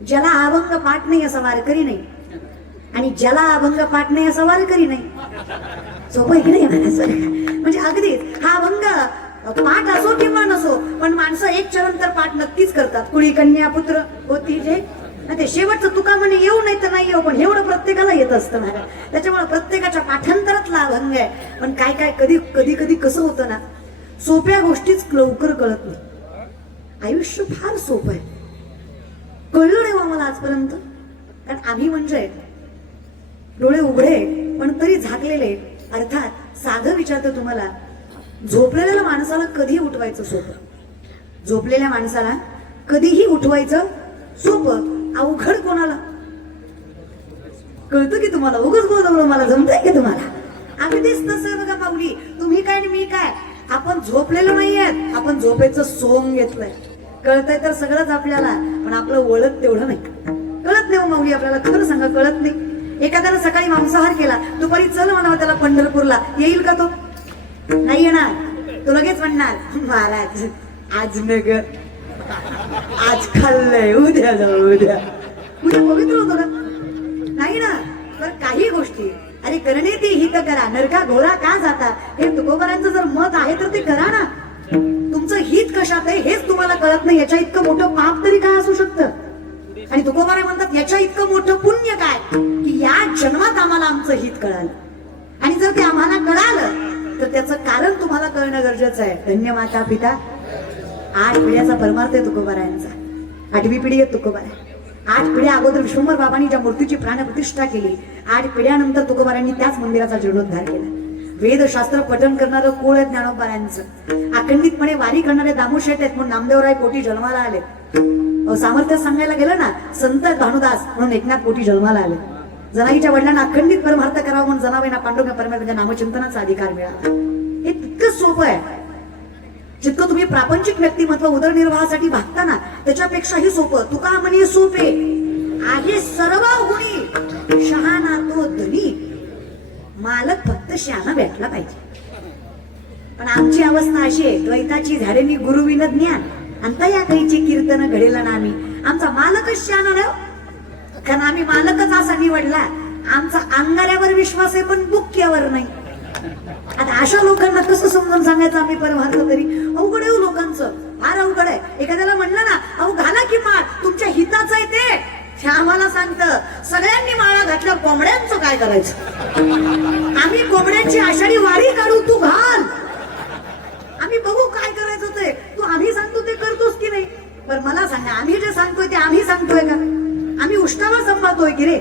ज्याला अभंग पाठ नाही असा वारकरी नाही, आणि ज्याला अभंग पाठ नाही असा वारकरी नाही. सोपं आहे की नाही म्हणायचं? म्हणजे अगदीच हा अभंग पाठ असो किंवा नसो, पण माणसं एक चरण तर पाठ नक्कीच करतात. कुळी कन्या पुत्र होती जे, ते शेवटचं तुका म्हणे येऊ नाही तर नाही येऊ, पण एवढं प्रत्येकाला येत असतं महाराज. त्याच्यामुळे प्रत्येकाच्या पाठांतरातला अभंग आहे. पण काय काय कधी कधी कधी कसं होतं ना, सोप्या गोष्टीच लवकर कळत नाही. आयुष्य फार सोपं आहे, कळलं नाही मला आजपर्यंत. कारण आम्ही म्हणजे डोळे उघडे पण तरी झाकलेले. अर्थात साधं विचारतो तुम्हाला, झोपलेल्या माणसाला कधी उठवायचं सोपं? झोपलेल्या माणसाला कधीही उठवायचं सोपं, अवघड कोणाला? कळतं की तुम्हाला? उगाच बोलवलं मला, जमतंय की तुम्हाला? अगदीच तसं बघा माऊली, तुम्ही काय आणि मी काय, आपण झोपलेलो नाहीयेत, आपण झोपेचं सोंग घेतलंय. कळतंय तर सगळंच आपल्याला, पण आपलं वळत तेवढं नाही. कळत नाही माऊली आपल्याला, खरं सांगा कळत नाही. एखाद्याला सकाळी मांसाहार केला, दुपारी चल म्हणावं त्याला पंढरपूरला, येईल का तो? नाही येणार. तो लगेच म्हणणार महाराज आज नगर, आज खाल्लंय, उद्या जाऊ, उद्या पवित्र होतो ना? नाही ना. तर काही गोष्टी अरे करणे ते हित करा, नरका घोरा का जाता, हे तुकोबारांचं जर मत आहे तर ते करा ना. तुमचं हित कशात आहे हेच तुम्हाला कळत नाही, याच्या इतकं मोठं पाप तरी काय असू शकतं? आणि तुकोबारे म्हणतात याच्या इतकं मोठं पुण्य काय की या जन्मात आम्हाला आमचं हित कळालं. आणि जर ते आम्हाला कळालं तर त्याचं कारण तुम्हाला कळणं गरजेचं आहे. धन्य माता पिता. 8 पिढ्याचा परमार्थ आहे तुकोबारायांचा. 8वी पिढी आहे तुकोबारा. 8 पिढ्या अगोदर विश्वंभर बाबांनी ज्या मूर्तीची प्राणप्रतिष्ठा केली, 8 पिढ्यानंतर तुकोबारांनी त्याच मंदिराचा जीर्णोद्धार केला. वेदशास्त्र पठण करणारं कुळ आहे ज्ञानोबारांचं. अखंडितपणे वारी करणारे दामोशेठ आहेत म्हणून नामदेवराय पोटी जन्माला आले. सामर्थ्य सांगायला गेलं ना, संत भानुदास म्हणून एकनाथ पोटी जन्माला आले. जनाईच्या वडिलांना अखंडित परमार्थ करावं म्हणून जनाबाईंना पांडुरंग परमेश्वराच्या नामचिंतनाचा अधिकार मिळाला. हे तितकं सोपं आहे. जितकं तुम्ही प्रापंचिक व्यक्तिमत्व उदरनिर्वाहासाठी भागता ना, त्याच्यापेक्षाही सोपं. तुका म्हणे सोपे आहे सर्व गुणी, शहाणा तो धनी, मालक फक्त शहाणा भेटला पाहिजे. पण आमची अवस्था अशी आहे, द्वैताची झाडेनी गुरुविन ज्ञान, अंत या काहीची कीर्तन घडेल ना आम्ही. आमचा मालकच शहाणा नाही, कारण आम्ही मालकच असा निवडला. आमचा अंगाऱ्यावर विश्वास आहे पण बुक्क्यावर नाही. आता अशा लोकांना कसं समजून सांगायचं आम्ही परमार्थ? तरी अवघड आहे लोकांचं, फार अवघड आहे. एखाद्याला म्हणलं ना, अहो घाला की माळ, तुमच्या हिताचं आहे ते आम्हाला सांगतं. सगळ्यांनी माळा घातल्यावर कोंबड्यांचं काय करायचं? आम्ही कोंबड्यांची आषाढी वारी काढू, तू घाल, आम्ही बघू काय करायचं ते. तू आम्ही सांगतो ते करतोस की नाही? बरं मला सांगा, आम्ही जे सांगतोय ते आम्ही सांगतोय का? आम्ही उष्टावर संभाळतोय की रे?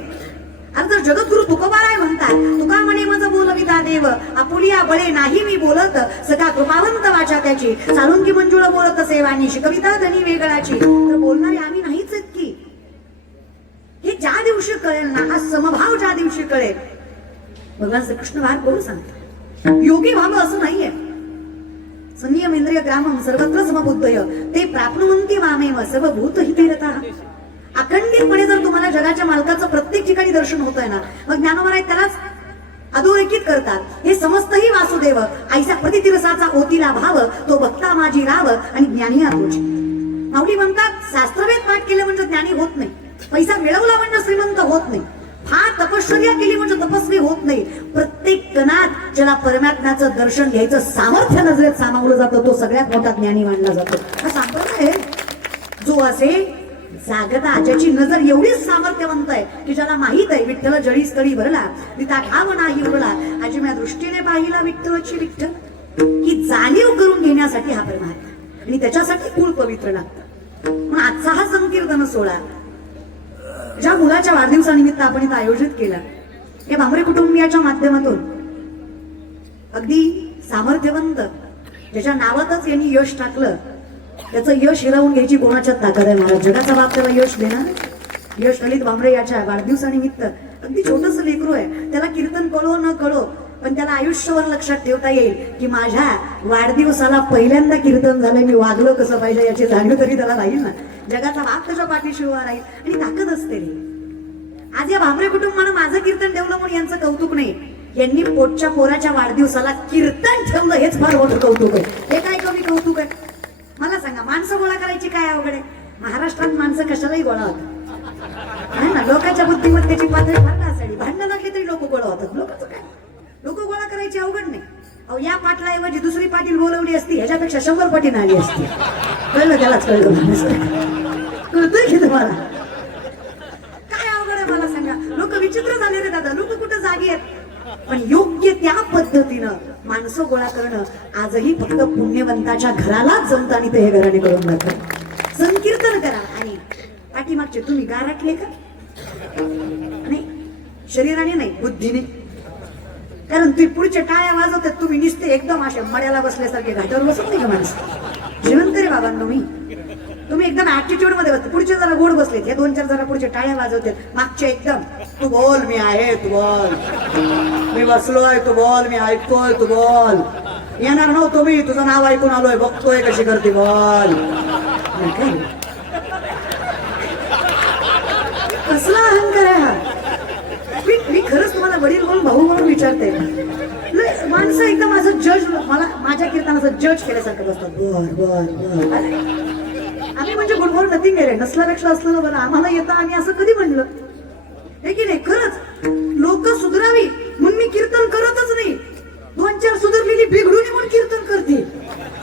अरे जर जगद्गुरु तुकोबाराय म्हणतात, तुका म्हणे मज बोलविता देव, आपुलिया बळे नाही मी बोलत, सदा कृपावंत वाचा त्याची, चालून की मंजुळ बोलत सेवानी, शिकविता धनी वेगळाची. तर बोलणारे आम्ही नाहीच आहेत की? हे ज्या दिवशी कळेल ना, हा समभाव ज्या दिवशी कळेल, भगवान श्रीकृष्ण फार कोण सांगतात, योगी व्हावं असं नाहीये. संयमेंद्रिय ग्रामम सर्वत्र समबुद्धय ते प्राप्नुवन्ति मामेव सर्वभूत हितेरतः. अखंडितपणे जर तुम्हाला जगाच्या मालकाचं प्रत्येक ठिकाणी दर्शन होत आहे ना, मग ज्ञानोबा त्यालाच अधोरेखित करतात. हे समस्तही वासुदेव आईचा प्रतितिरसाचा ओतीला भाव, तो भक्ता माझी राव आणि ज्ञानी तुझी. माऊली म्हणतात, शास्त्रवेद पाठ केले म्हणजे ज्ञानी होत नाही, पैसा मिळवला म्हणजे श्रीमंत होत नाही, फार तपश्चर्या केली म्हणजे तपस्वी होत नाही. प्रत्येक कणात ज्याला परमात्म्याचं दर्शन घ्यायचं सामर्थ्य नजरेत सामावलं जातं, तो सगळ्यात मोठा ज्ञानी मानला जातो. हा संप्रदाय आहे जो असे जागता, ज्याची नजर एवढीच सामर्थ्यवंत आहे की ज्याला माहित आहे विठ्ठल जळी स्थळी भरला, तिथा ठाव नाही उरला, आजी माझ्या दृष्टीने पाहिला विठ्ठलची विठ्ठल, ही जाणीव करून घेण्यासाठी हा परमात्मा, आणि त्याच्यासाठी कुळ पवित्र लागतं. म्हणून आजचा हा संकीर्तन सोहळा ज्या मुलाच्या वाढदिवसानिमित्त आपण इथं आयोजित केला, या भांबरे कुटुंबियाच्या माध्यमातून अगदी सामर्थ्यवंत, ज्याच्या नावातच यांनी यश टाकलं, त्याचं यश हिरावून घ्यायची कोणाच्यात ताकद आहे महाराज? जगाचा बाप त्याला यश देणार. यश ललित भांबरे याच्या वाढदिवसानिमित्त अगदी छोटस लेकरू आहे, त्याला कीर्तन कळो न कळो, पण त्याला आयुष्यभर लक्षात ठेवता येईल की माझ्या वाढदिवसाला पहिल्यांदा कीर्तन झालंय, मी वागलो कसं पाहिजे याची जाणीव तरी त्याला राहील ना. जगाचा बाप त्याच्या पाठीशी उभा राहील आणि ताकद असते. आज या भांबरे कुटुंबानं माझं कीर्तन ठेवलं म्हणून यांचं कौतुक नाही, यांनी पोटच्या पोराच्या वाढदिवसाला कीर्तन ठेवलं हेच फार मोठं कौतुक आहे. हे काय कमी कौतुक आहे? मला सांगा, माणसं गोळा करायची काय अवघड आहे? महाराष्ट्रात माणसं कशालाही गोळा होतात. आहे ना, लोकांच्या बुद्धिमत्तेची पातळी फार असावी. भांडणं लागली तरी लोक गोळा होतात. लोकांचं काय, लोक गोळा करायची अवघड नाही. अहो या पाटलाऐवजी दुसरी पाटील बोलवली असती, ह्याच्यापेक्षा 100 पटीने आली असती. कळलं, त्यालाच कळलं. कळतंय की तुम्हाला काय अवघड आहे मला सांगा. लोक विचित्र झाले रे दादा, लोक कुठं जागी आहेत. पण योग्य त्या पद्धतीनं माणसं गोळा करणं आजही फक्त पुण्यवंताच्या घरालाच जमतं आणि ते हे घराने करून जातात. संकीर्तन करा आणि पाठीमागचे तुम्ही गारटले का नाही, शरीराने नाही बुद्धीने. कारण तुम्ही पुढच्या टाळ्या वाजवतात, तुम्ही निसते एकदम अशा मड्याला बसल्यासारखे घाटावर बसत नाही का माणसं. जिवंत रे बाबांनो मी, तुम्ही एकदम ऍटिट्यूड मध्ये बसते. पुढचे जरा गोड बसलेत, हे 2-4 जरा पुढचे टाळ्या वाजवतात, मागचे एकदम तू बोल मी आहे, तू बोल मी बसलोय, तू बोल मी ऐकतोय, तू बोल. येणार नव्हतो मी, तुझं नाव ऐकून आलोय, बघतोय कशी करते बोल. कसला अहंकार आहे हा. मी खरंच तुम्हाला वडील म्हणून भाऊ म्हणून विचारते. माणसं एकदम असं जज, मला माझ्या कीर्तनाचं जज केल्यासारखं बसतात. बर बर बर, आम्ही म्हणजे गुड फॉर नथिंग आहे रे, नसल्यापेक्षा असलं ना बरं. आम्हाला येतं, आम्ही असं कधी म्हणलं हे की नाही. खरंच लोक सुधरावी म्हणून मी कीर्तन करतच नाही. 2-4 सुधरलेली बिघडून म्हणून कीर्तन करते.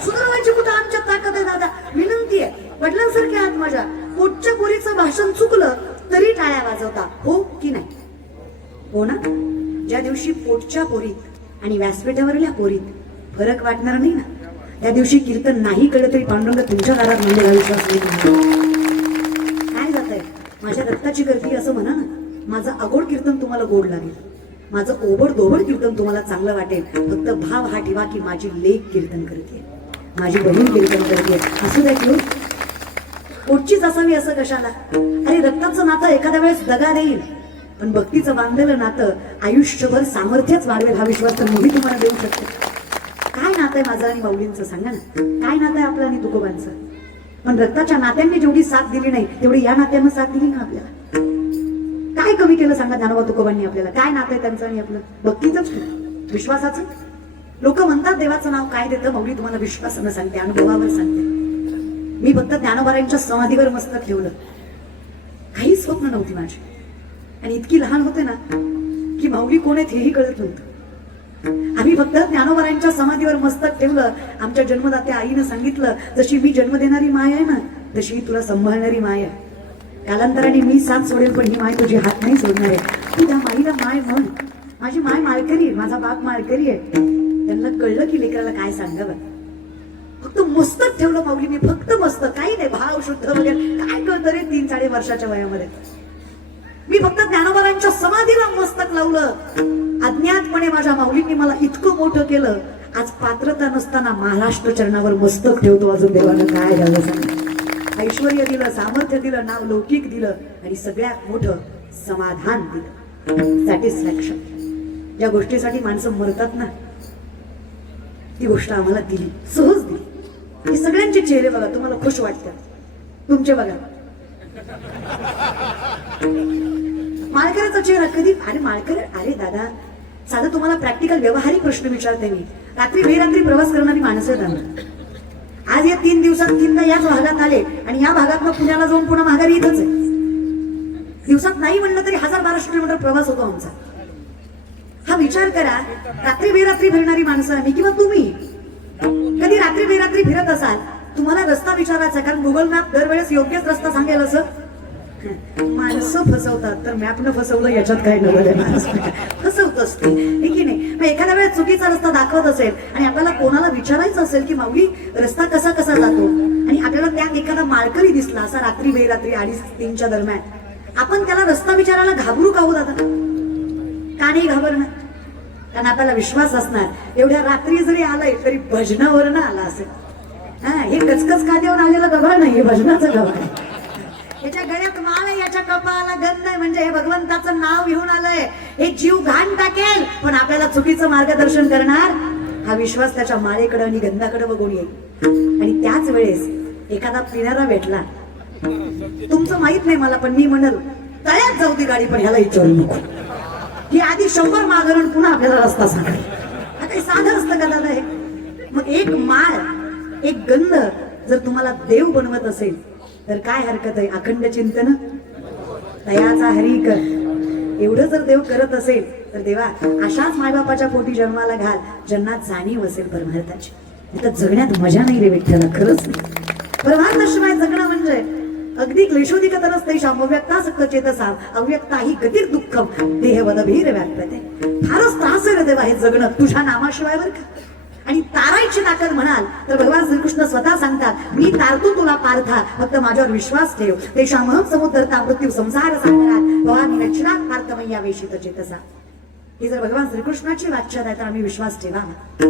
सुधारवायची कुठं आमच्या ताकद आहे दादा. विनंती आहे, वडिलांसारखे आहात माझ्या. पोटच्या पोरीचं भाषण चुकलं तरी टाळ्या वाजवता, हो की नाही. हो ना. ज्या दिवशी पोटच्या पोरीत आणि व्यासपीठावरल्या पोरीत फरक वाटणार नाही ना, त्या दिवशी कीर्तन नाही कळलं तरी पांडुरंग तुमच्या दारात म्हणजे विश्वास नाही. काय जात आहे, माझ्या दत्ताची करती असं म्हणा ना. माझं अगोड कीर्तन तुम्हाला गोड लागेल, माझं ओबड दोबड कीर्तन तुम्हाला चांगलं वाटेल. फक्त भाव हा ठेवा की माझी लेक कीर्तन करते, माझी बहीण कीर्तन करते. असू द्या की पोटचीच असावी असं कशाला. अरे रक्ताचं नातं एखाद्या वेळेस दगा देईल, पण भक्तीचं बांधलेलं नातं आयुष्यभर सामर्थ्यच वाढवेल हा विश्वास तर मुली तुम्हाला देऊ शकते. काय नातं आहे माझं आणि माऊलींचं सांगा ना. काय नातं आहे आपलं आणि तुकोबांचं. पण रक्ताच्या नात्यांनी जेवढी साथ दिली नाही तेवढी या नात्यानं साथ दिली ना आपल्याला. काय कमी केलं सांगा ज्ञानोबा तुकोबांनी आपल्याला. काय नातं आहे त्यांचं आणि आपलं. भक्तीचंच, विश्वासाचं. लोक म्हणतात देवाचं नाव काय देतं, माऊली तुम्हाला विश्वासानं सांगते, अनुभवावर सांगते. मी फक्त ज्ञानोबारांच्या समाधीवर मस्तक ठेवलं, काही स्वप्न नव्हती माझी. आणि इतकी लहान होते ना की माऊली कोण आहेत हेही कळत नव्हतं. आम्ही फक्त ज्ञानोबारांच्या समाधीवर मस्तक ठेवलं. आमच्या जन्मदात्या आईनं सांगितलं, जशी मी जन्म देणारी माय आहे ना तशी तुला सांभाळणारी माय आहे. कालांतराने मी साथ सोडेल पण ही माय तुझी हात नाही सोडणार आहे. तू त्या माईला माय म्हण. माझी माय माळकरी, माझा बाप माळकरी आहे. त्यांना कळलं की लेकराला काय सांगावं. फक्त मस्तक ठेवलं माऊलीने, फक्त मस्तक, काही नाही भाव शुद्ध वगैरे काय कळतं रे 3-4.5 वर्षाच्या वयामध्ये. मी फक्त ज्ञानोबारांच्या समाधीला मस्तक लावलं. अज्ञातपणे माझ्या माऊलींनी मला इतकं मोठं केलं. आज पात्रता नसताना महाराष्ट्र चरणावर मस्तक ठेवतो. अजून देवानं काय झालं सांग. ऐश्वर्य दिलं, सामर्थ्य दिलं, नाव लौकिक दिलं आणि सगळ्यात मोठं समाधान दिलं, सॅटिस्फॅक्शन. ज्या गोष्टीसाठी माणसं मरतात ना ती गोष्ट आम्हाला दिली, सहज दिली. ही सगळ्यांचे चेहरे बघा, तुम्हाला खुश वाटतात. तुमचे बघा, माळकऱ्याचा चेहरा कधी. अरे माळकर, अरे दादा साधं तुम्हाला प्रॅक्टिकल व्यावहारिक प्रश्न विचारते मी. रात्री बेरात्री प्रवास करणारी माणसं आहेत आम्ही. आज या 3 दिवसात 3दा याच भागात आले आणि या भागात पुण्याला जाऊन पुन्हा माघारी येतच आहे. दिवसात नाही म्हणलं तरी 1000-1200 किलोमीटर प्रवास होतो आमचा. हा विचार करा, रात्री बेरात्री फिरणारी माणसं आम्ही किंवा तुम्ही. कधी रात्री बेरात्री फिरत असाल, तुम्हाला रस्ता विचारायचा, कारण गुगल मॅप दरवेळेस योग्यच रस्ता सांगेल असं. माणसं फसवतात, तर मॅपनं फसवलं याच्यात काय नवल आहे. माणूस फसवत असते हे की नाही. मग एखाद्या वेळेस चुकीचा रस्ता दाखवत असेल आणि आपल्याला कोणाला विचारायचं असेल की माऊली रस्ता कसा कसा जातो, आणि आपल्याला त्यात एखादा माळकरी दिसला असा रात्री बेरात्री 2:30-3च्या दरम्यान, आपण त्याला रस्ता विचारायला घाबरू का हो दादा. का नाही घाबरणार, कारण आपल्याला विश्वास असणार एवढ्या रात्री जरी आलाय तरी भजनावर ना आला असेल. हा, हे कचकच कांद्यावर आलेलं गव्हाळ नाही, हे भजनाचं गव्हाळ आहे. याच्या गळ्यात माळ आहे, याच्या कपाळाला गंध आहे, म्हणजे हे भगवंताचं नाव घेऊन आलंय. हे जीव घाण टाकेल पण आपल्याला चुकीचं मार्गदर्शन करणार. हा विश्वास त्याच्या माळेकडे आणि गंधाकडे बघून येईल. आणि त्याच वेळेस एखादा पिणारा भेटला, तुमचं माहित नाही मला, पण मी म्हणल तळ्यात जाऊ ती गाडी, पण ह्याला विचारू नको. ही आधी 100 मागरण पुन्हा आपल्याला रस्ता सांगेल. आता साधं असतं का दादा हे. मग एक माळ, एक गंध जर तुम्हाला देव बनवत असेल तर काय हरकत आहे. अखंड चिंतन तयाचा हरी कर. एवढं जर देव करत असेल तर देवा अशाच मायबापाच्या पोटी जन्माला घाल, ज्यांना जाणीव असेल परमार्थाची. तर जगण्यात मजा नाही रे विठ्ठला, खरंच नाही. परमार्थशिवाय जगणं म्हणजे अगदी क्लेशोदिकतरच तेषाम अव्यक्तासक्त चेतसा अव्यक्ताही गतिर् दुःखम देहवदभीर व्याप्यते. फारच त्रास आहे रे देवा हे जगणं तुझ्या नामाशिवाय बरं का. आणि तारायची ताकद म्हणाल तर भगवान श्रीकृष्ण स्वतः सांगतात, मी तारतो तुला पार्था, फक्त माझ्यावर विश्वास ठेव. तेषामहं समुद्रता मृत्यू संसार सागरात भवानी रक्षणात पार्थमय्या वेशित चेतसा. ही जर भगवान श्रीकृष्णाची वाच्यता आहे तर आम्ही विश्वास ठेवावा.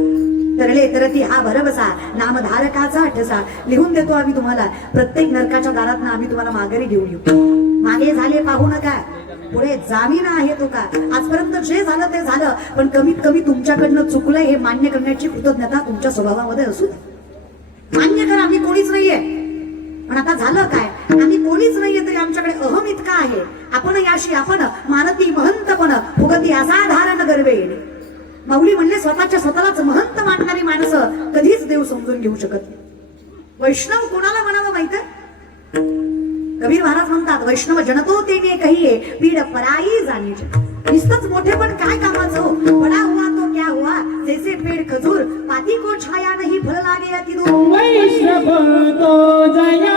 तरले तरती हा भरवसा नामधारकाचा ठसा. लिहून देतो आम्ही तुम्हाला, प्रत्येक नरकाच्या दारातनं आम्ही तुम्हाला माघारी घेऊन येऊ. मागे झाले पाहू नका, पुढे जामीन आहे तो का. आजपर्यंत जे झालं ते झालं, पण कमीत कमी तुमच्याकडनं चुकलंय हे मान्य करण्याची कृतज्ञता तुमच्या स्वभावामध्ये असू दे. मान्य करा आम्ही कोणीच नाहीये, पण आता झालं काय, आम्ही कोणीच नाहीये तरी आमच्याकडे अहम इतका आहे. आपण याशी आपण मानती महंतपण फुगती असाधारण गर्वे येणे. माऊली म्हणले स्वतःच्या स्वतःलाच महंत मानणारी माणसं कधीच देव समजून घेऊ शकत नाही. वैष्णव कोणाला म्हणावं माहिती? कबीर महाराज म्हणतात, वैष्णव जनतो तेने कहिये पीड पराई जाणीचे. नुसतंच मोठे पण काय कामाचं हो, बडा हुआ तो क्या हुआ, जैसे पेड़ खजूर पाती को छाया नहीं फल लागे अति दूर. वैष्णव तो जया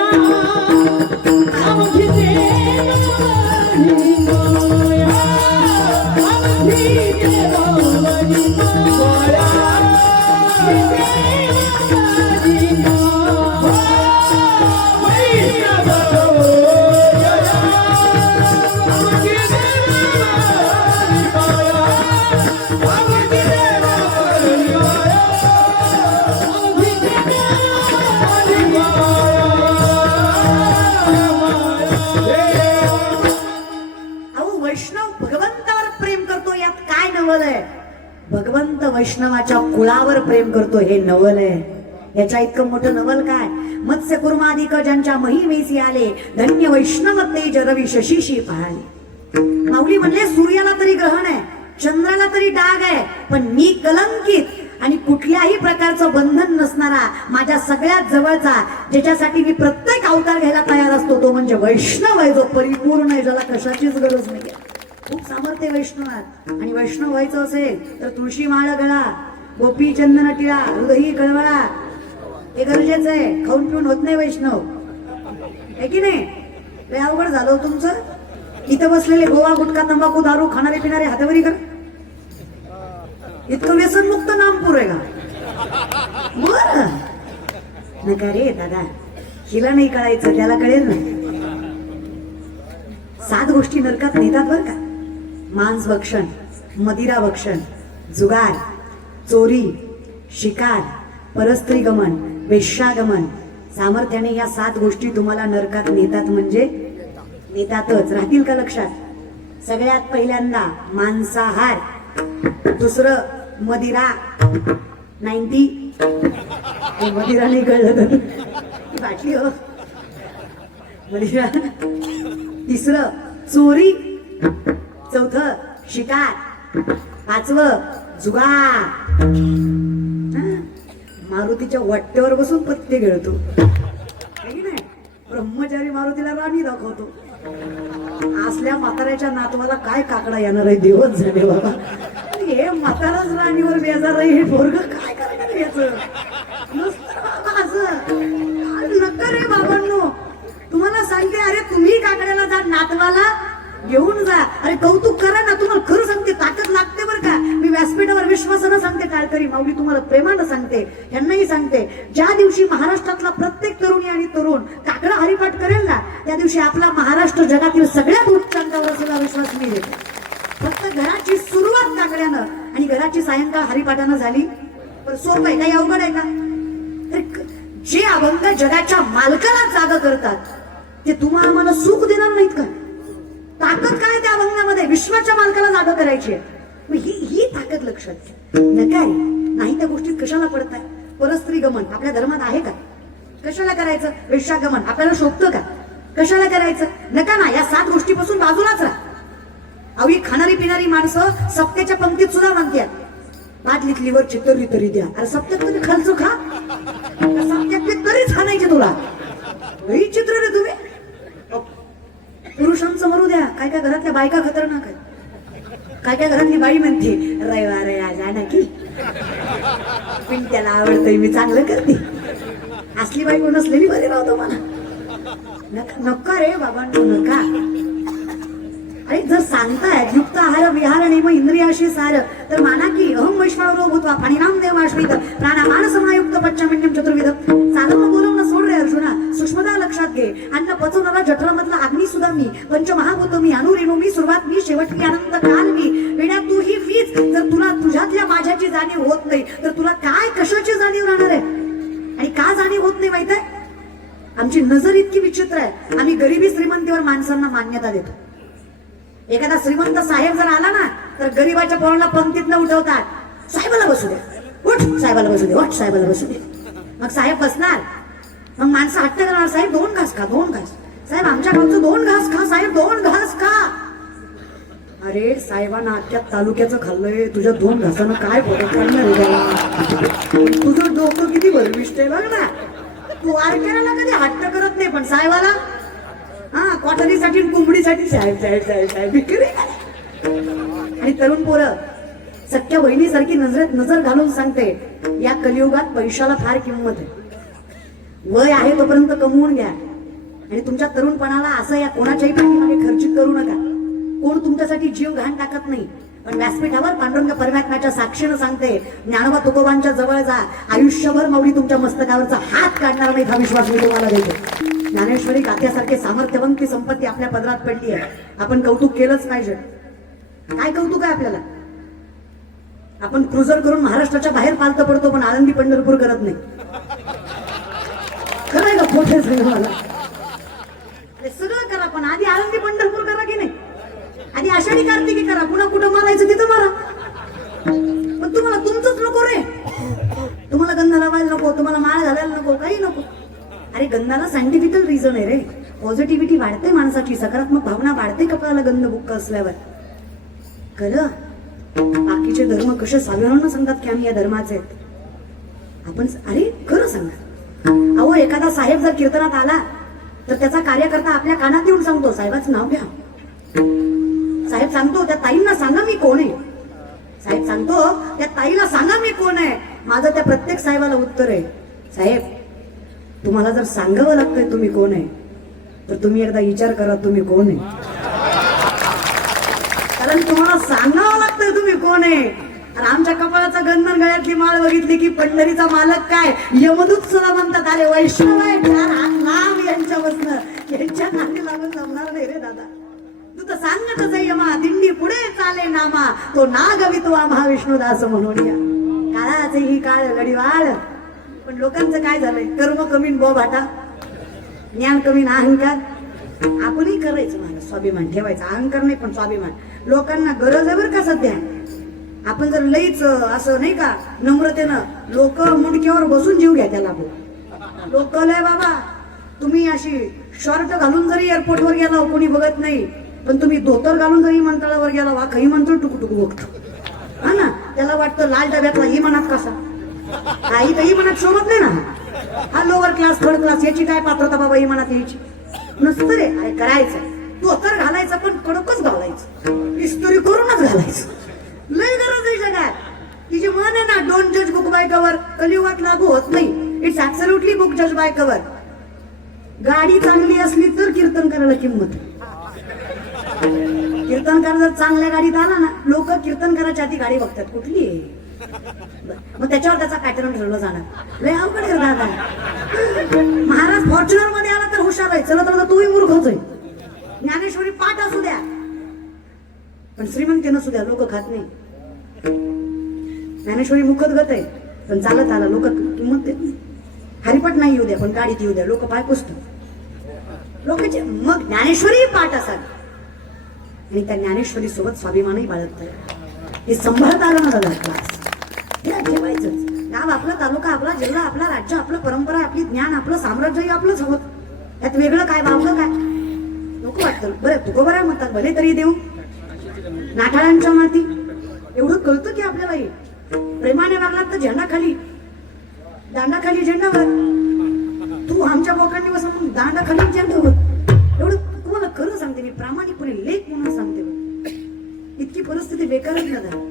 भगवंत वैष्णवाच्या कुळावर प्रेम करतो हे नवल आहे. याच्या इतकं मोठं नवल काय. मत्स्य कुर्मादिक ज्यांच्या महिमेसी आले, धन्य वैष्णव तेज रवी शशीशी पाहाले. माऊली म्हणले सूर्याला तरी ग्रहण आहे, चंद्राला तरी डाग आहे, पण मी कलंकित आणि कुठल्याही प्रकारचं बंधन नसणारा माझ्या सगळ्यात जवळचा, ज्याच्यासाठी मी प्रत्येक अवतार घ्यायला तयार असतो, तो म्हणजे वैष्णव आहे, जो परिपूर्ण आहे, ज्याला कशाचीच गरज नाही. खूप सामर्थ्य वैष्णवात. आणि वैष्णव व्हायचं असेल तर तुळशी माळ गळा, गोपी चंदन टिळा, हृदयी कळवळा, हे गरजेचं आहे. खाऊन पिऊन होत नाही वैष्णव, आहे की नाही? लय अवघड झालं तुमचं. इथं बसलेले गोवा गुटखा तंबाखू दारू खाणारे पिणारे हातावरी कर. इतकं व्यसनमुक्त नामपूर आहे का? बर नका रे दादा, हिला नाही कळायचं, त्याला कळेल ना. 7 गोष्टी नरकात नेतात बर का. मांस भक्षण, मदिरा भक्षण, जुगार, चोरी, शिकार, परस्त्री गमन, वेश्यागमन. सामर्थ्याने या 7 गोष्टी तुम्हाला नरकात नेतात, म्हणजे नेतातच. राहतील का लक्षात? सगळ्यात पहिल्यांदा मांसाहार, दुसरं मदिरा 90. मदिरा नाही कळलं तर बाटली हो मदिरा. तिसरं चोरी, चौथं शिकार, 5वं जुगार. मारुतीच्या वाट्यावर बसून पत्ते खेळतो, नाही? ब्रह्मचारी मारुतीला राणी दाखवतो. असल्या म्हाताऱ्याच्या नातवाला काय काकडा येणार आहे, देवच झाले बाबा. हे म्हाताराच राणीवर बेजार आहे, हे पोरग काय करणार याचं? नक्का रे बाबांनो, तुम्हाला सांगते, अरे तुम्ही काकड्याला जा, नातवाला घेऊन जा. अरे कौतुक करा ना. तुम्हाला खरं सांगते, ताकद लागते बरं का. मी व्यासपीठावर विश्वासानं सांगते, टाळकरी माऊली तुम्हाला प्रेमानं सांगते, यांनाही सांगते, ज्या दिवशी महाराष्ट्रातला प्रत्येक तरुणी आणि तरुण काकडा हरिपाठ करेल ना, त्या दिवशी आपला महाराष्ट्र जगातील सगळ्यात उच्चांकावर असेल, विश्वास मी देते. फक्त घराची सुरुवात काकड्यानं आणि घराची सायंकाळ हरिपाठानं झाली तर सोपं आहे. काही अवघड आहे का? तर जे अभंग जगाच्या मालकाला जागा करतात ते तुम्हा आम्हाला सुख देणार नाहीत का? ताकद काय त्या अभंगामध्ये? विश्वाच्या मालकाला जागा करायची आहे. ही ताकद लक्षात घ्या. नका नाही त्या गोष्टीत कशाला पडताय? परस्त्री गमन आपल्या धर्मात आहे का? कशाला करायचं? वेश्यागमन आपल्याला शोभतं का? कशाला करायचं? नका ना. या 7 गोष्टीपासून बाजूलाच राहा. अवी खाणारी पिणारी माणसं सप्त्याच्या पंक्तीत सुद्धा म्हणतात, बादलीतली वर चितरली तरी द्या. अरे सप्त्यात तरी खालचं खा, सप्त्यात तरीच खाणायचे तुला. चित्र रे तुम्ही पुरुषांचं मरू द्या, काय काय घरातल्या बायका खतरनाक आहेत. काय काय घरातली बाई म्हणते रविवार आला ना की पण त्याला आवडतंय मी चांगलं करते. असली बाई कोण असलेली बरी राहतो मला. नका रे बाबा नका. अरे जर सांगतायत युक्त आहार विहार नियम इंद्रियाशी सार तर माना की अहम वैष्णव भूत्वा पाणिनाम देव आश्रित प्राणामान समायुक्त पच्चमिन्यम चतुर्विध. चालवणं बोलवणं सोड रे अर्जुना, सूक्ष्मता लक्षात घे. अन्न पचवणारा जठरामधला अग्नी सुद्धा मी, पंचमहाभूत मी, अनुरेणू मी, सुरुवात मी, शेवट मी, अनंत काल मी. वेड्या तू ही मीच. जर तुला तुझ्यातल्या माझ्याची जाणीव होत नाही तर तुला काय कशाची जाणीव राहणार आहे. आणि का जाणीव होत नाही माहित आहे? आमची नजर इतकी विचित्र आहे. आम्ही गरिबी श्रीमंतीवर माणसांना मान्यता देतो. एखादा श्रीमंत साहेब जर आला ना तर गरीबाच्या पोराला पंक्तीत न उठवतात. साहेबाला बसू द्या, उठ साहेबाला बसू दे, उठ साहेबाला बसू दे. मग साहेब बसणार. मग माणसं हट्ट करणार, साहेब 2 घास खा, 2 घास. साहेब आमच्या गावचं 2 घास खा, साहेब 2 घास खा. अरे साहेबांना अख्ख्या तालुक्याचं खाल्लंय, तुझ्या 2 घासानं काय फरक पडणार. तुझं डोकं किती भरविष्ट आहे बघ ना. तू वारकऱ्याला कधी हट्ट करत नाही पण साहेबाला हा क्वाटरीसाठी कोंबडीसाठी साहेब साहेब साहेब साहेब विक्री. आणि तरुण पोरं सख्या बहिणीसारखी नजरेत नजर घालून सांगते या कलियुगात पैशाला फार किंमत आहे. वय आहे तोपर्यंत कमवून घ्या. आणि तुमच्या तरुणपणाला असं या कोणाच्याही पाठीमागे खर्चित करू नका. कोण तुमच्यासाठी जीव घाण टाकत नाही. पण व्यासपीठावर पांडुरंग परमात्म्याच्या साक्षीनं सांगते ज्ञानोबा तुकोबांच्या जवळ जा, आयुष्यभर माऊली तुमच्या मस्तकावरचा हात काढणार नाही हा विश्वास मी तुम्हाला देतो. ज्ञानेश्वरी गात्यासारखे सामर्थ्यवंत संपत्ती आपल्या पदरात पडली आहे. आपण कौतुक केलंच पाहिजे. काय कौतुक आहे आपल्याला? आपण क्रुझर करून महाराष्ट्राच्या बाहेर पालतं पडतो पण आळंदी पंढरपूर करत नाही. खरंय का खोटे सांगा मला? सगळं करा पण आधी आळंदी पंढरपूर करा की नाही? आधी आषाढी कार्तिकी करा, पुन्हा कुठं मारायचं तिथं मारा. पण तुम्हाला तुमचंच नको रे. तुम्हाला गंध लावायला नको, तुम्हाला माळ घालायला नको, काही नको. अरे गंधाला सायंटिफिकल रिझन आहे रे. पॉझिटिव्हिटी वाढते माणसाची, सकारात्मक भावना वाढते कपाळाला गंध बुक्क असल्यावर. खरं बाकीचे धर्म कसे साधारण सांगतात की आम्ही या धर्माचे आपण. अरे खरं सांगा. अहो एखादा साहेब जर कीर्तनात आला तर त्याचा कार्यकर्ता आपल्या कानात येऊन सांगतो साहेबाचं नाव घ्या. साहेब सांगतो त्या ताईंना सांगा मी कोण आहे. साहेब सांगतो त्या ताईला सांगा मी कोण आहे. माझं त्या प्रत्येक साहेबाला उत्तर आहे साहेब तुम्हाला जर सांगावं लागतंय तुम्ही कोण आहे तर तुम्ही एकदा विचार करा तुम्ही कोण आहे. कारण तुम्हाला सांगावं लागतंय तुम्ही कोण आहे. आणि आमच्या कपाळाचा गंधन गळ्यातली माळ बघितली की पंढरीचा मालक काय यमदूत सुद्धा म्हणतात. अरे वैष्णव आहे चार हात नाम यांच्या बसणं यांच्या नादी लागून जमणार नाही रे दादा. तू तर सांगतच आहे यमा दिंडी पुढे चाले नामा तो नागवितो आम्हा विष्णुदास म्हणून. काळाचे ही काळ लढीवाळ. पण लोकांचं काय झालंय? कर्म कमी बो भाटा, ज्ञान कमी अहंकार. आपणही करायचं मला स्वाभिमान ठेवायचा, अहंकार नाही पण स्वाभिमान. लोकांना गरज आहे बरं का सध्या. आपण जर लईच असं नाही का नम्रतेनं लोक मुंडक्यावर बसून जीव घ्या त्याला. लोक लय बाबा तुम्ही अशी शॉर्ट घालून जरी एअरपोर्टवर गेला कोणी बघत नाही पण तुम्ही धोतर घालून जरी विमानतळावर गेला वा काही म्हणतो टुकटुकू बघतो. हा ना त्याला वाटतं लाल डब्यातला ही मनात कसा काही काही मनात शोभत नाही ना. हा लोअर क्लास थर्ड क्लास याची काय पात्रता बाबा ही मनात यायची नसतं रे. अरे करायचं धोतर घालायचं पण कडकच घालायचं, इस्त्री करूनच घालायचं. लय गरज आहे जगात. तिची मन आहे ना डोंट जज बुक बाय कव्हर कलियुगात लागू होत नाही. इट्स ऍब्सोल्युटली बुक जज बाय कव्हर. गाडी चांगली असली तर कीर्तन करायला किंमत. कीर्तनकार जर चांगल्या गाडीत आला ना लोक कीर्तनकाराच्या आधी गाडी बघतात कुठली आहे मग त्याच्यावर त्याचा पॅटर्न ठरवलं जाणार. लय अवघड आहे दादा. महाराज फॉर्च्युनर मध्ये आला तर हुशार आहे, चला तर तोही मूर्खच आहे. ज्ञानेश्वरी पाठ असू द्या पण श्रीमंती नसू द्या लोक खात नाही. ज्ञानेश्वरी मुखत गत आहे पण चालत आला लोक किंमत देत नाही. हरिपट नाही येऊ द्या पण गाडीत येऊ द्या लोक पाय पुसतात लोकांचे. मग ज्ञानेश्वरी पाठ असावी आणि त्या ज्ञानेश्वरी सोबत स्वाभिमानही बाळगत हे संभाळता आलं ना दादा. क्लास हे ठेवायचंच. गाव आपला, तालुका आपला, जिल्हा आपला, राज्य आपलं, परंपरा आपली, ज्ञान आपलं, साम्राज्यही आपलंच हवं. त्यात वेगळं काय बावलं काय नको वाटतं. बरं तुकोबरा म्हणतात भले तरी देऊ नाठाळांच्या माती. एवढं कळतं की आपल्यालाही प्रेमाने वागलात तर झेंडा खाली दांडा खाली झेंडावर. तू आमच्या बोकांनी बसून दांडा खाली झेंडावर. एवढं तुम्हाला खरं सांगते मी मी प्रामाणिकपणे लेख म्हणून सांगते बघ. इतकी परिस्थिती बेकारच ना झाली.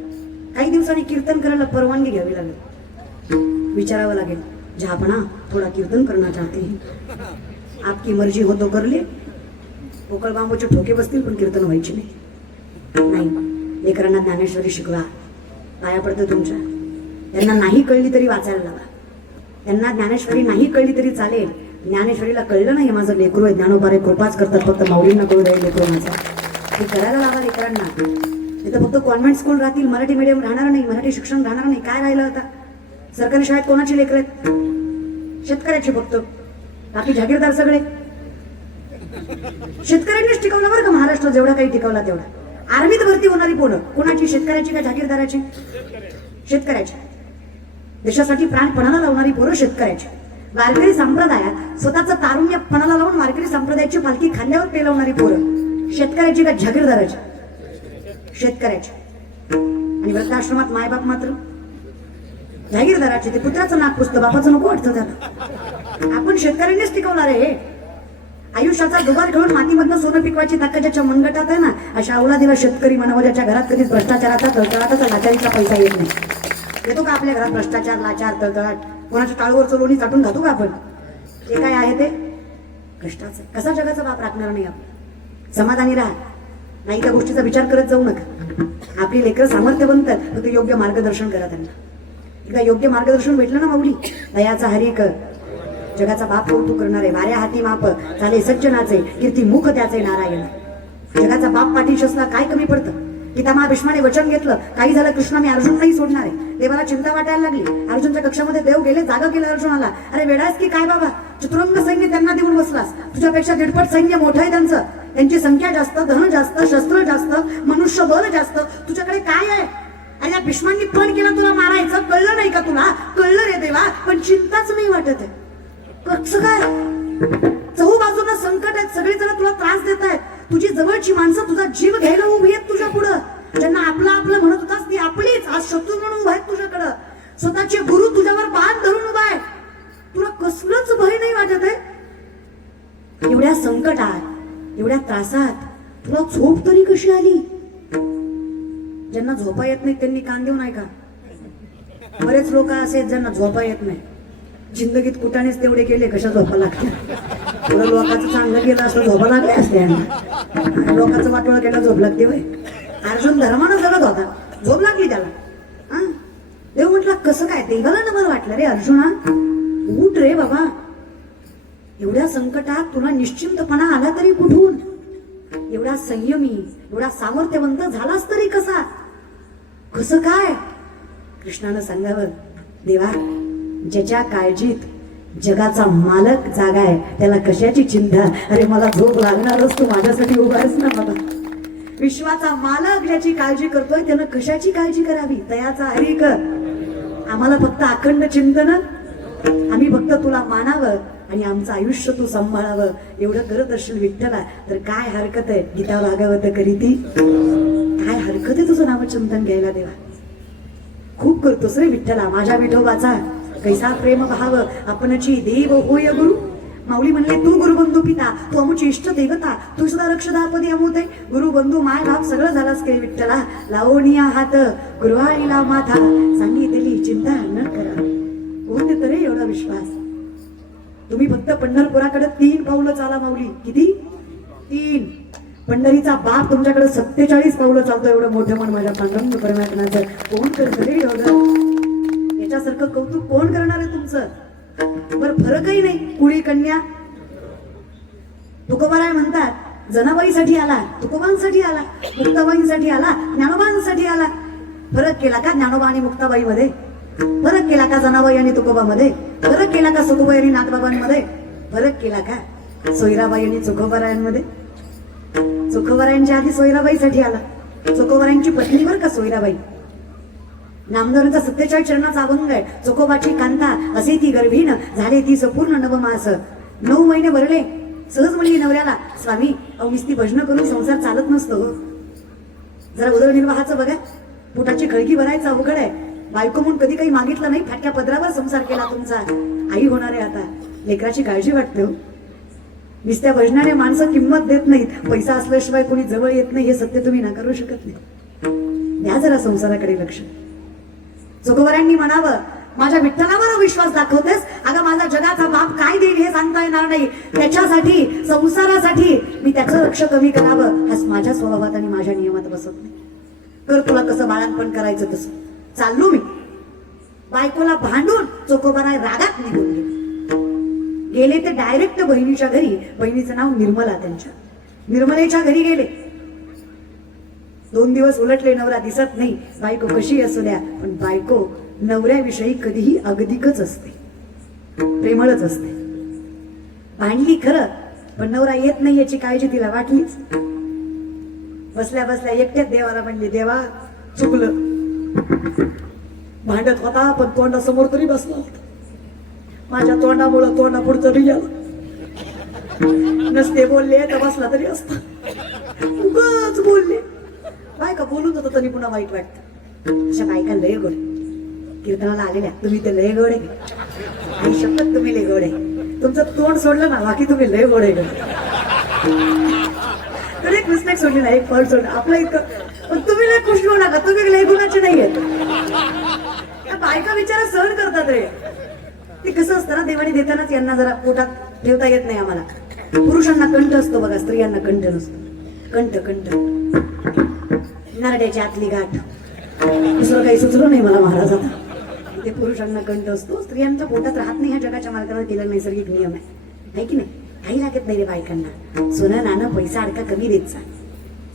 काही दिवसांनी कीर्तन करायला परवानगी घ्यावी लागेल, विचारावं लागेल, जहापणा थोडा कीर्तन करना चाहते हैं, आपकी मर्जी हो तो कर ले. पोकळ बांबूचे ठोके बसतील पण कीर्तन व्हायचे नाही. लेकरांना ज्ञानेश्वरी शिकवा, पाया पडतं तुमच्या. त्यांना नाही कळली तरी वाचायला लावा. त्यांना ज्ञानेश्वरी नाही कळली तरी चालेल. ज्ञानेश्वरीला कळलं नाही माझं लेकरू आहे, ज्ञानोबारे कृपाच करतात, फक्त माऊलींना कळू द्यायला लेकरू माझा. हे करायला लावा लेकरांना. इथं फक्त कॉन्व्हेंट स्कूल राहतील, मराठी मीडियम राहणार नाही, मराठी शिक्षण राहणार नाही. काय राहिलं आता? सरकारी शाळेत कोणाची लेकर आहेत? शेतकऱ्याची फक्त. बाकी जागीरदार सगळे. शेतकऱ्यांनीच टिकवलं बरं का महाराष्ट्र, जेवढा काही टिकवला तेवढा. आर्मीत भरती होणारी पोरं कोणाची? शेतकऱ्याची का जागीरदाराची? शेतकऱ्याची. देशासाठी प्राण पणाला लावणारी पोरं शेतकऱ्याची. वारकरी संप्रदायात स्वतःचं तारुण्य पणाला लावून वारकरी संप्रदायाची पालखी खांद्यावर पेलवणारी पोरं शेतकऱ्याची का जागीरदाराची? शेतकऱ्याची. आणि वृद्धाश्रमात मायबाप मात्र जागीरदाराचे. ते पुत्राचं नाक पुसतं, बापाचं नको वाटतं त्याला. आपण शेतकऱ्यांनीच टिकवणार आहे. आयुष्याचा दुबार खेळून मातीमधनं सोनं पिकवायची ताकद ज्याच्या मनगटात आहे ना, अशा अवलादीला शेतकरी म्हणावं, ज्याच्या घरात कधीच भ्रष्टाचाराचा तळतळाटाचा लाचारीचा पैसा येत नाही. येतो का आपल्या घरात भ्रष्टाचार, लाचार, तळतळाट? कोणाच्या टाळूवरचं लोणी चाटून खातो का आपण? हे काय आहे ते? कष्टाचं. कसा जगाचा बाप राखणार नाही आपण? समाधानी राहा, नाही त्या गोष्टीचा विचार करत जाऊ नका. आपली लेकरं सामर्थ्य बनतात, फक्त योग्य मार्गदर्शन करा त्यांना. एकदा योग्य मार्गदर्शन भेटलं ना माऊली, दयाचा हरिक जगाचा बाप कौतुक करणार आहे. वाऱ्या हाती माप चाले सज्जनाचे, कीर्ती मुख त्याचे नारायण. जगाचा बाप पाठीशी असला काय कमी पडतं? पितामहा भीष्माने वचन घेतलं, काही झालं कृष्णा मी अर्जुन नाही सोडणार आहे. देवाला चिंता वाटायला लागली. अर्जुनच्या कक्षामध्ये देव गेले, जागा केलं अर्जुनाला. अरे वेडायस की काय बाबा? चतुरंग सैन्य त्यांना देऊन बसलास. तुझ्यापेक्षा दीडपट सैन्य मोठं आहे त्यांचं. त्यांची संख्या जास्त, धन जास्त, शस्त्र जास्त, मनुष्यबळ जास्त. तुझ्याकडे काय आहे? आणि या भीष्मांनी पण केला तुला मारायचं. कळलं नाही का तुला? कळलं रे देवा, पण चिंताच नाही वाटत आहे. कसं काय? चहूबाजूला संकट आहेत, सगळेजण तुला त्रास देत आहेत. तुझी जवळची माणसं तुझा जीव घ्यायला उभी आहेत तुझ्या पुढं. ज्यांना आपलं आपलं म्हणत होतास ती आपलीच आज शत्रू म्हणून उभा आहेत तुझ्याकडं. स्वतःचे गुरु तुझ्यावर बाण धरून उभा आहे. तुला कसलंच भय नाही वाटत आहे? एवढ्या संकटात, एवढ्या त्रासात तुला झोप तरी कशी आली? ज्यांना झोपा येत नाही त्यांनी कान देऊ नाही का? बरेच लोक असे आहेत ज्यांना झोपा येत नाही. जिंदगीत कुठानेच तेवढे केले, कशा झोपा लागते? थोडं लोकांचं चांगलं केलं असं झोपा लागले असते. आणि लोकांचं वाटोळं केलं झोप लागते वय. अर्जुन धर्मानं जगत होता, झोप लागली त्याला. हा, देव म्हटलं कसं काय? देवाला ना मला वाटलं रे अर्जुना, उठ रे बाबा. एवढ्या संकटात तुला निश्चिंतपणा आला तरी कुठून? एवढा संयमी, एवढा सामर्थ्यवंत झालास तरी कसा? कसं काय? कृष्णानं सांगावं, देवा ज्याच्या काळजीत जगाचा मालक जागा आहे त्याला कशाची चिंता? अरे मला झोप लागणारच, तू माझ्यासाठी उभा आहेस ना बाबा. विश्वाचा मालक ज्याची काळजी करतोय त्यानं कशाची काळजी करावी? दयाचा हरिक. आम्हाला फक्त अखंड चिंतन, आम्ही फक्त तुला मानावं आणि आमचं आयुष्य तू सांभाळावं एवढं करत असेल विठ्ठला तर काय हरकत आहे? गीता भागवत करीती काय हरकत आहे तुझं नामचिंतन घ्यायला? देवा खूप करतोस रे विठ्ठला. माझ्या विठोबाचा कैसा प्रेम भाव आपणची देव होय गुरु. माऊली म्हणले तू गुरुबंधू पिता, तू अमुची इष्ट देवता, तू सुद्धा रक्षदापदी अमुते. गुरुबंधू माय बाप सगळं झालास के विठ्ठला. लावणीया हात गुरुवाईला माथा, सांगितली चिंता न करा. होते तरी एवढा विश्वास. तुम्ही फक्त पंढरपुराकडे 3 पावलं चाला माऊली. किती? 3. पंढरीचा बाप तुमच्याकडे 47 पावलं चालतो. एवढं मोठं मन माझ्या पांडुरंग परमात्म्याचं. कोण करत रे एवढं? याच्यासारखं कौतुक कोण करणार आहे तुमचं? बरं फरकही नाही. कुळी कन्या तुकोबाराय म्हणतात जनाबाईसाठी आला, तुकोबांसाठी आला, मुक्ताबाईंसाठी आला, ज्ञानोबांसाठी आला. फरक केला का ज्ञानोबा आणि मुक्ताबाई मध्ये? फरक केला का जनाबाई आणि तुकोबामध्ये? फरक केला का सखुबाई आणि नाथबाबांमध्ये? फरक केला का सोयराबाई आणि चोखोबारायांमध्ये? चोखोबारायांच्या आधी सोयराबाईसाठी आला. चोखोबारायांची पत्नी बर का सोयराबाई. नामदारांचा 47 चरणाचा अभंग आहे. चोखोबाची कांता असे ती गर्भीण झाले ती संपूर्ण नवमास. 9 महिने भरले. सहज म्हणली नवऱ्याला, स्वामी अहो नुसती भजन करून संसार चालत नसतो हो. जरा उदरनिर्वाहाचं बघा. पोटाची खळगी भरायचा अवघड आहे. बायको म्हणून कधी काही मागितलं नाही, फाटक्या पदरावर संसार केला तुमचा. आई होणार आहे आता, लेकराची काळजी वाटते हो. नुसत्या भजनाने माणसं किंमत देत नाहीत. पैसा असल्याशिवाय कोणी जवळ येत नाही, हे सत्य तुम्ही नाकारू शकत नाही. द्या जरा संसाराकडे लक्ष. चोखोबरांनी म्हणावं, माझ्या विठ्ठलावर विश्वास दाखवतेस, अगं माझा जगाचा बाप काय देईल हे सांगता येणार नाही. त्याच्यासाठी, संसारासाठी मी त्याचं लक्ष कमी करावं, हाच माझ्या स्वभावात आणि माझ्या नियमात बसत नाही. कर तुला कसं बाळांपण करायचं तसं. चाललो मी. बायकोला भांडून चोखोबराय रागात निघून गेले ते डायरेक्ट बहिणीच्या घरी. बहिणीचं नाव निर्मला. त्यांच्या निर्मलेच्या घरी गेले. 2 दिवस उलटले, नवरा दिसत नाही. बायको कशी असू द्या, पण बायको नवऱ्याविषयी कधीही अगतिकच असते, प्रेमळच असते. भांडली खरं, पण नवरा येत नाही याची काळजी तिला वाटलीच. बसल्या बसल्या एकट्यात देवाला म्हणले, देवा चुकलं. भांडत होता पण तोंडासमोर तरी बसला होता. माझ्या तोंडामुळं तोंडा पुढचं बी गेलं. नसते बोलले तर बसला तरी असता. उगाच बोलले. बायका बोलून होतं तरी पुन्हा वाईट वाटतं. अशा बायका लय गोड. कीर्तनाला आलेल्या, तुम्ही ते लय गोड आहे. आई शपथ तुम्ही लय गोड आहे. तुमचं तोंड सोडलं ना, बाकी तुम्ही लय गोड आहे. तर एक मिस्टेक सोडली ना, एक फॉल्ट सोडलं आपलं इतकं. पण तुम्ही लय खुश होऊ नका, तुम्ही लय गुणाचे नाही आहेत. बायका विचार सहन करतात रे. ते कसं असतं ना, देवाने देतानाच यांना जरा पोटात ठेवता येत नाही आम्हाला. पुरुषांना कंठ असतो बघा, स्त्रियांना कंठ नसतो. कंठ कंठ नरड्याची आतली गाठ. दुसरं काही सुचलं नाही मला महाराज आता. ते पुरुषांना कंठ असतो, स्त्रियांच्या पोटात राहत नाही. ह्या जगाच्या मालकानं केलेला नैसर्गिक नियम आहे की नाही. काही लागत नाही रे बायकांना. सोनं नाणं पैसा अडका कमी देत जा.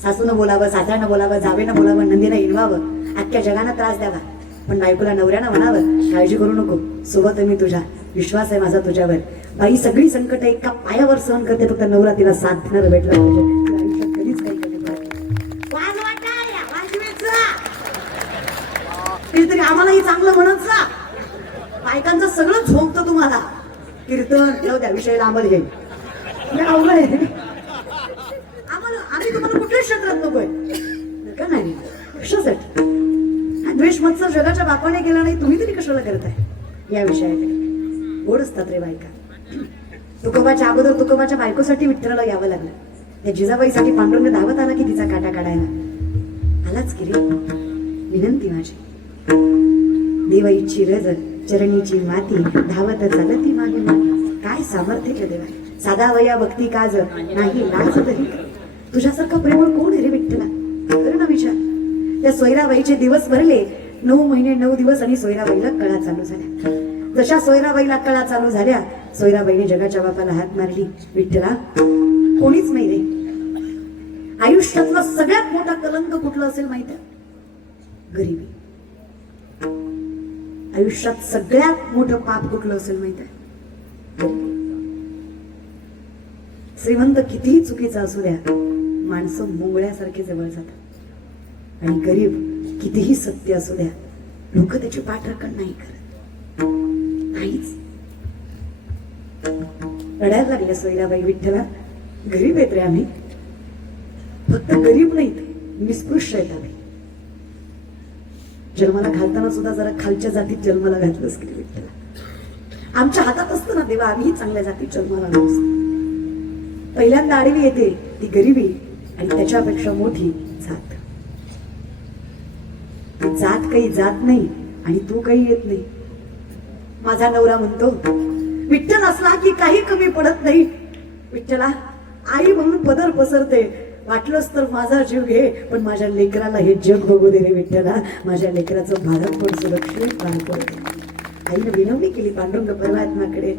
सासूनं बोलावं, सासऱ्यानं बोलावं, जावेनं बोलावं, नंदीनं हिंडवावं, अख्ख्या जगानं त्रास द्यावा, पण बायकोला नवऱ्यानं म्हणावं, काळजी करू नको, सोबत आहे मी तुझ्या, विश्वास आहे माझा तुझ्यावर. बाई सगळी संकट एका पायावर सहन करते, फक्त नवरा तिला साथ देणार भेटला पाहिजे. तिला आयुष्यात कधीच काही कमी तरी आम्हालाही चांगलं म्हणत जा. बायकांचं सगळं झोंकतं तुम्हाला. कीर्तन जाऊ त्या विषय लांबल हे अवघड आहे. आम्हाला, आम्ही तुम्हाला कुठल्याच क्षेत्रात नकोय का नाही. कशासाठी द्वेष मत्सर जगाच्या बापाने केला नाही, तुम्ही तरी कशाला करताय या विषयाकडे. गोड असतात रे बायका. तुकोबाच्या अगोदर तुकोबाच्या बायकोसाठी विठ्ठलाला यावं लागलं. त्या जिजाबाईसाठी पांडुरंग धावत आला की तिचा काटा काढायला. आलाच की रे. विनंती माझी, देवाईची रज चरणीची माती, धावत चालती मागे मागे. काय सामर्थ्य के देवा. साधा वया भक्ती काज नाही लाज तरी. तुझ्यासारखा प्रेमळ कोण रे विठ्ठला. कर ना विचार. त्या सोयराबाईचे दिवस भरले. 9 महिने 9 दिवस आणि सोयराबाईला कळा चालू झाल्या. जशा सोयराबाईला कळा चालू झाल्या, सोयराबाईने जगाच्या बापाला हात मारली, विठ्ठला कोणीच नाही रे. आयुष्यातला सगळ्यात मोठा कलंक कुठला असेल माहिती आहे? गरिबी. आयुष्यात सगळ्यात मोठं पाप कुठलं असेल माहिती आहे? श्रीमंत कितीही चुकीचा असू द्या, माणसं मुंगळ्यासारखे जवळ जातात. आणि गरीब कितीही सत्य असू द्या, लोक त्याची पाठराखण नाही करत. नाहीच. रडायला लागल्या सोयराबाई, विठ्ठला गरीब आहेत रे आम्ही. फक्त गरीब नाहीत, निस्पृश्य आहेत आम्ही. जन्माला घालताना सुद्धा जरा खालच्या जातीत जन्माला घातलंच की विठ्ठला. आमच्या हातात असतं ना देवा, आम्ही चांगल्या जातीत जन्माला आलो असतो. पहिल्यांदा आडवी येते ती गरिबी आणि त्याच्यापेक्षा मोठी जात. जात काही जात नाही आणि तू काही येत नाही. माझा नवरा म्हणतो, विठ्ठल असला की काही कमी पडत नाही. विठ्ठला आई म्हणून पदर पसरते, वाटलंच तर माझा जीव घे, पण माझ्या लेकराला हे जग बघू दे रे विठ्ठला. माझ्या लेकराचं भारत पण सुरक्षित पार पडते. आईने विनवणी केली पांडुरंग परमात्म्याकडे.